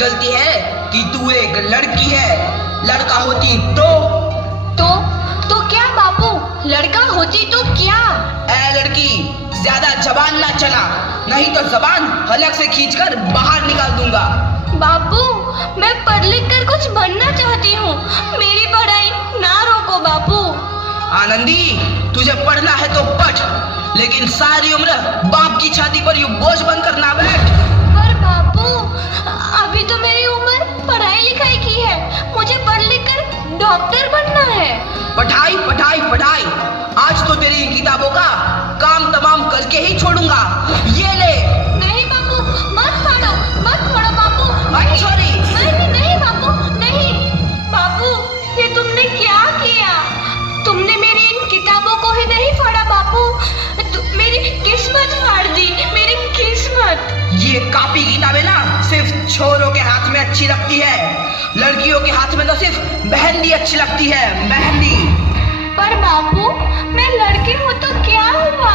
गलती है कि तू एक लड़की है। लड़का होती तो क्या बापू? लड़का होती तो क्या? ए लड़की, ज्यादा जबान ना चला, नहीं तो जबान हलक से खींचकर बाहर निकाल दूंगा। बापू, मैं पढ़ लिख कर कुछ बनना चाहती हूँ, मेरी पढ़ाई ना रोको बापू। आनंदी, तुझे पढ़ना है तो पढ़, लेकिन सारी उम्र बाप की छाती पर यूं बोझ बनकर ना बैठ। पर बापू, अभी तो मेरी उम्र पढ़ाई लिखाई की है, मुझे पढ़ लिख कर डॉक्टर बनना है। पढ़ाई पढ़ाई पढ़ाई, आज तो तेरी किताबों का काम तमाम करके ही छोड़ूंगा। ये ले। नहीं बापू, मत फाड़ो बापू। सॉरी। नहीं बापू, नहीं। बापू, ये तुमने क्या किया? तुमने मेरी इन किताबों को ही नहीं फाड़ा बापू, मेरी किस्मत फाड़ दी, मेरी किस्मत। ये कॉपी किताबें ना सिर्फ छोरों के हाथ में अच्छी लगती है, लड़कियों के हाथ में तो सिर्फ मेहंदी अच्छी लगती है, मेहंदी। पर बापू, मैं लड़की हूँ तो क्या हुआ?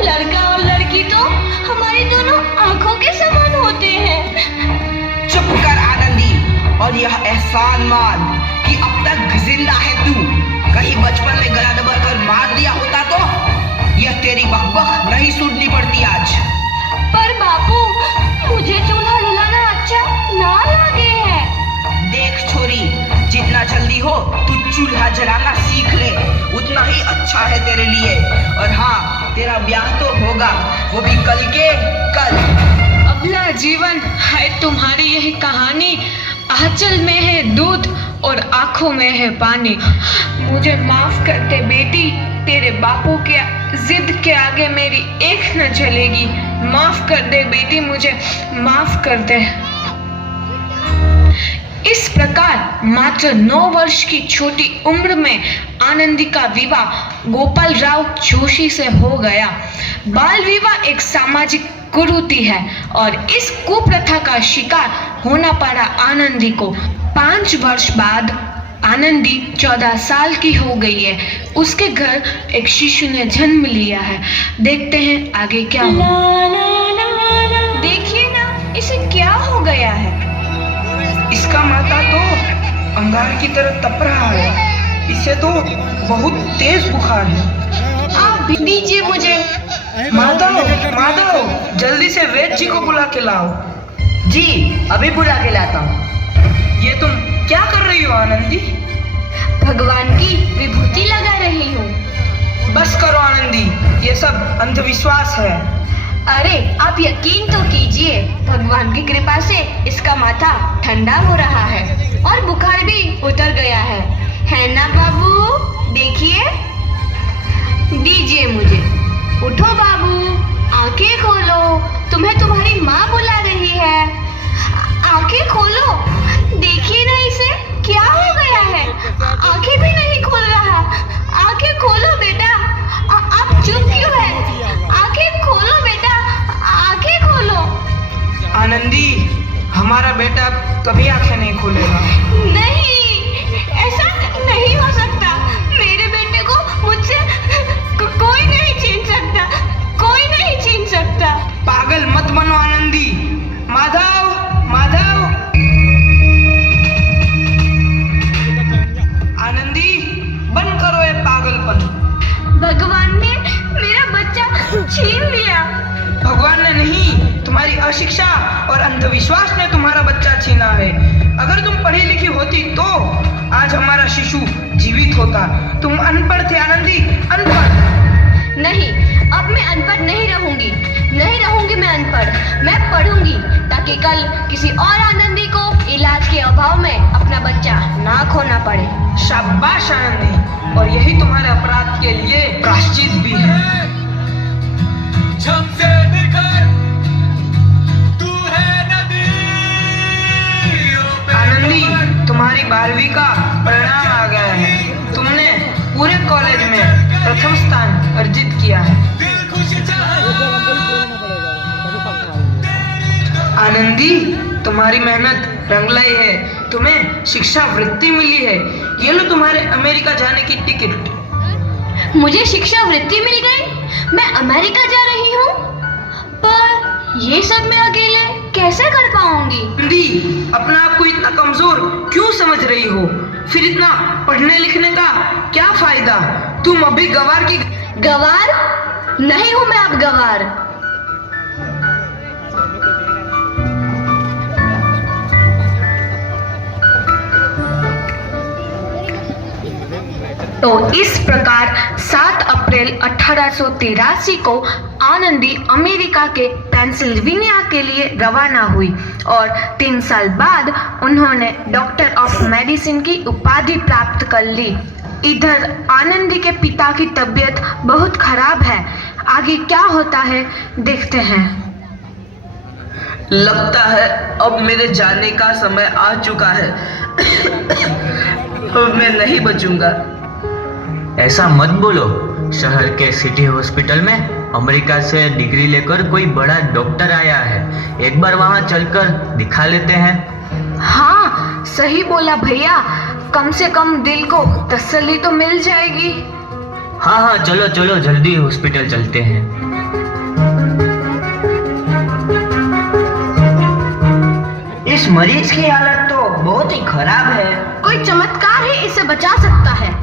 लड़का और लड़की तो हमारी दोनों आंखों के समान होते हैं। चुप कर आनंदी, और यह एहसान मान कि अब तक जिंदा है तू। कहीं बचपन में गला दबाकर मार दिया होता तो यह तेरी बकबक नहीं सुननी पड़ती आज। पर बापू, मुझे चूल्हा जलाना अच्छा ना लगे है। देख छोरी, जितना जल्दी हो तू चूल्हा जलाना सीख ले, उतना ही अच्छा है तेरे लिए। और हाँ, तेरा ब्याह तो होगा, वो भी कल के कल। अबला जीवन है तुम्हारी यही कहानी, आंचल में है दूध और आंखों में है पानी। मुझे माफ कर दे बेटी, तेरे बापू के जिद के आगे मेरी एक न चलेगी। माफ कर दे बेटी, मुझे माफ कर दे। इस प्रकार मात्र 9 वर्ष की छोटी उम्र में आनंदी का विवाह गोपाल राव जोशी से हो गया। बाल विवाह एक सामाजिक कुरीति है और इस कुप्रथा का शिकार होना पड़ा आनंदी को। 5 वर्ष बाद आनंदी 14 साल की हो गई है। उसके घर एक शिशु ने जन्म लिया है। देखते हैं आगे क्या हुआ। देखिए ना, इसे क्या हो गया है? इसका माथा तो अंगार की तरह तप रहा है, इसे तो बहुत तेज बुखार है। आप भी दीजिए मुझे। माधव, जल्दी से वैद्य जी को बुला के लाओ। जी, अभी बुला के लाता हूँ। ये तुम क्या कर रही हो आनंदी? भगवान की विभूति लगा रही हूँ। बस करो आनंदी, ये सब अंधविश्वास है। अरे आप यकीन तो कीजिए, भगवान की कृपा से इसका माथा ठंडा हो रहा है और बुखार भी उतर गया है ना बाबू? देखिए, दीजिए मुझे। उठो बाबू, आंखें खोलो, तुम्हें तुम्हारी माँ बुला रही है। आंखें खोलो, देखिए ना इसे क्या हो गया है, आंखें भी नहीं खोल रहा। आंखें खोलो बेटा, आप चुप क्यों है? आंखें खोलो बेटा, आंखें खोलो। आनंदी, हमारा बेटा कभी आंखें नहीं खोलेगा। नहीं, ऐसा नहीं हो सकता। मेरे बेटे को मुझसे कोई नहीं छीन सकता, कोई नहीं छीन सकता। पागल मत बनो आनंदी। माधव, आनंदी, बंद करो ये पागलपन। भगवान ने मेरा बच्चा छीन लिया। भगवान ने नहीं, तुम्हारी अशिक्षा और अंधविश्वास ने तुम्हारा बच्चा छीना है। अगर तुम पढ़ी लिखी होती तो आज हमारा शिशु जीवित होता। तुम अनपढ़ थे आनंदी, अनपढ़। नहीं, अब मैं अनपढ़ नहीं रहूंगी मैं अनपढ़। मैं पढ़ूंगी ताकि कल किसी और आनंदी को इलाज के अभाव में अपना बच्चा ना खोना पड़े। शाबाश आनंदी, और यही तुम्हारे अपराध के लिए प्रायश्चित भी है। आनंदी, तुम्हारी 12वीं का परिणाम आ गया है। तुमने पूरे कॉलेज में प्रथम स्थान अर्जित किया है। आनंदी, तुम्हारी मेहनत रंग लाई है, तुम्हें शिक्षा वृत्ति मिली है। ये लो तुम्हारे अमेरिका जाने की टिकट। मुझे शिक्षा वृत्ति मिल गई, मैं अमेरिका जा रही हूँ। पर ये सब मैं अकेले कैसे कर पाऊंगी? आनंदी, अपना आप को इतना कमजोर क्यों समझ रही हो? फिर इतना पढ़ने लिखने का क्या फायदा? तुम अभी गवार की गवार नहीं हूँ मैं अब गवार। तो इस प्रकार 7 अप्रैल 1883 को आनंदी अमेरिका के पेंसिल्वेनिया के लिए रवाना हुई और 3 साल बाद उन्होंने डॉक्टर ऑफ मेडिसिन की उपाधि प्राप्त कर ली। इधर आनंदी के पिता की तबीयत बहुत खराब है। आगे क्या होता है देखते हैं। लगता है अब मेरे जाने का समय आ चुका है। अब मैं नहीं बचूंगा। ऐसा मत बोलो। शहर के सिटी हॉस्पिटल में अमेरिका से डिग्री लेकर कोई बड़ा डॉक्टर आया है। एक बार वहां चलकर दिखा लेते हैं। हाँ, सही बोला भैया। कम से कम दिल को तसल्ली तो मिल जाएगी। हाँ हाँ, चलो चलो जल्दी हॉस्पिटल चलते हैं। इस मरीज की हालत तो बहुत ही खराब है। कोई चमत्कार ही इसे बचा सकता है।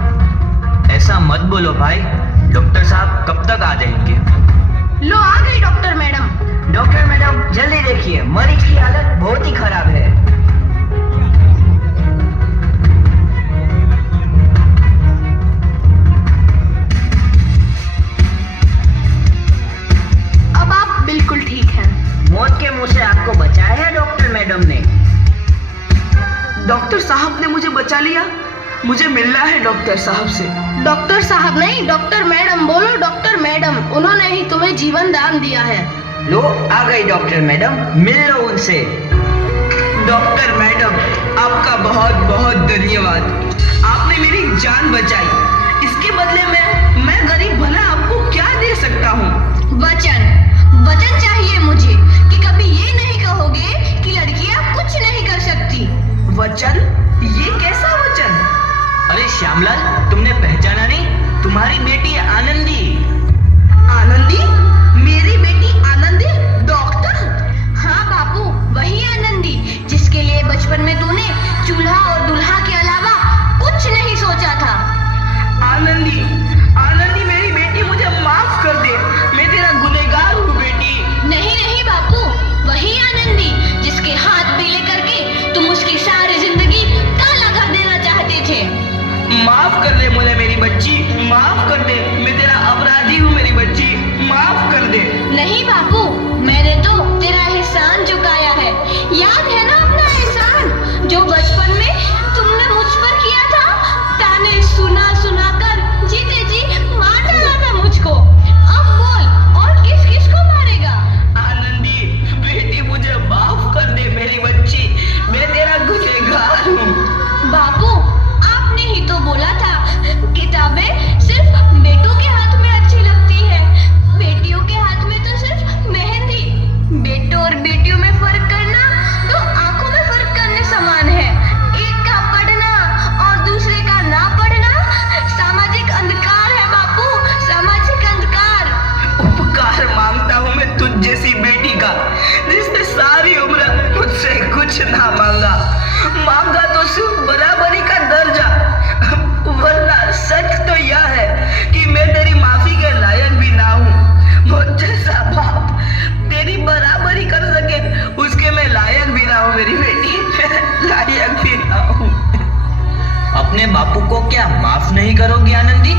ऐसा मत बोलो भाई। डॉक्टर साहब कब तक आ जाएंगे? लो आ गई डॉक्टर मैडम। डॉक्टर मैडम जल्दी देखिए, मरीज की हालत बहुत ही खराब है। अब आप बिल्कुल ठीक हैं। मौत के मुंह से आपको बचाया है डॉक्टर मैडम ने। डॉक्टर साहब ने मुझे बचा लिया। मुझे मिलना है डॉक्टर साहब से। डॉक्टर साहब नहीं, डॉक्टर मैडम बोलो। डॉक्टर मैडम, उन्होंने ही तुम्हें जीवन दान दिया है। लो आ गई डॉक्टर मैडम, मिल लो उनसे। डॉक्टर मैडम, आपका बहुत बहुत धन्यवाद। आपने मेरी जान बचाई। इसके बदले में मैं गरीब भला आपको क्या दे सकता हूँ? वचन चाहिए मुझे कि कभी ये नहीं कहोगे कि लड़कियां कुछ नहीं कर सकती। वचन? ये कैसा वचन? अरे श्यामलाल, तुमने पहचाना नहीं? तुम्हारी बेटी आनंदी। आनंदी? मेरी बेटी आनंदी डॉक्टर? हाँ बापू, वही आनंदी जिसके लिए बचपन में तूने चूल्हा और दूल्हा के अलावा कुछ नहीं सोचा था। आनंदी, आनंदी मेरी बेटी, मुझे माफ कर दे। मैं तेरा गुनहगार हूँ बेटी। नहीं नहीं बापू, वही आनंदी जिसके हाथ पीले करके तुम उसकी सारी जिंदगी काला कर देना चाहते थे। माफ कर दे मुझे मेरी बच्ची, माफ कर दे। मैं तेरा अपराधी हूँ मेरी बच्ची, माफ कर दे। नहीं बापू, मैंने तो तेरा एहसान चुकाया है। याद है ना अपना एहसान जो बचपन में तुमने मुझ पर किया था? ताने सुना सुना कर जीते जी मार डाला था मुझको। अब बोल, और किस किस को मारेगा? आनंदी बेटी, मुझे माफ कर दे मेरी बच्ची। मैं तेरा गुनहगार हूँ। बापू, आपने ही तो बोला था किताबें सिर्फ बेटों के हाथ में अच्छी लगती है, बेटियों के हाथ में तो सिर्फ मेहंदी। बेटों और बेटियों में फर्क करना तो आंखों में फर्क करने समान है। एक का पढ़ना और दूसरे का ना पढ़ना सामाजिक अंधकार है बापू, सामाजिक अंधकार। उपकार मांगता हूँ मैं तुझ जैसी बेटी का, जिसने सारी उम्र मुझसे कुछ ना मांगा। मांगा तो सिर्फ बराबरी का दर्जा। वरना सच तो यह है कि मैं तेरी माफी के लायक भी ना हूँ। मुझ जैसा बाप तेरी बराबरी कर सके, उसके मैं लायक भी ना हूँ मेरी बेटी, लायक भी ना हूँ। अपने बापू को क्या माफ नहीं करोगी आनंदी?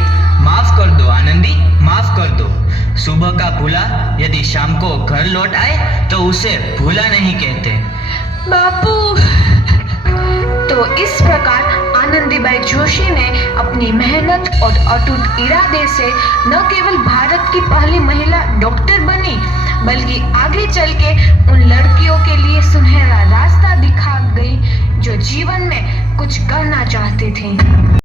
माफ कर दो आनंदी, माफ कर दो। सुबह का भूला यदि शाम को घर लौट आए तो उसे भूला नहीं कहते। बापू। तो इस प्रकार आनंदीबाई जोशी ने अपनी मेहनत और अटूट इरादे से न केवल भारत की पहली महिला डॉक्टर बनी, बल्कि आगे चल के उन लड़कियों के लिए सुनहरा रास्ता दिखा गई जो जीवन में कुछ करना चाहती थीं।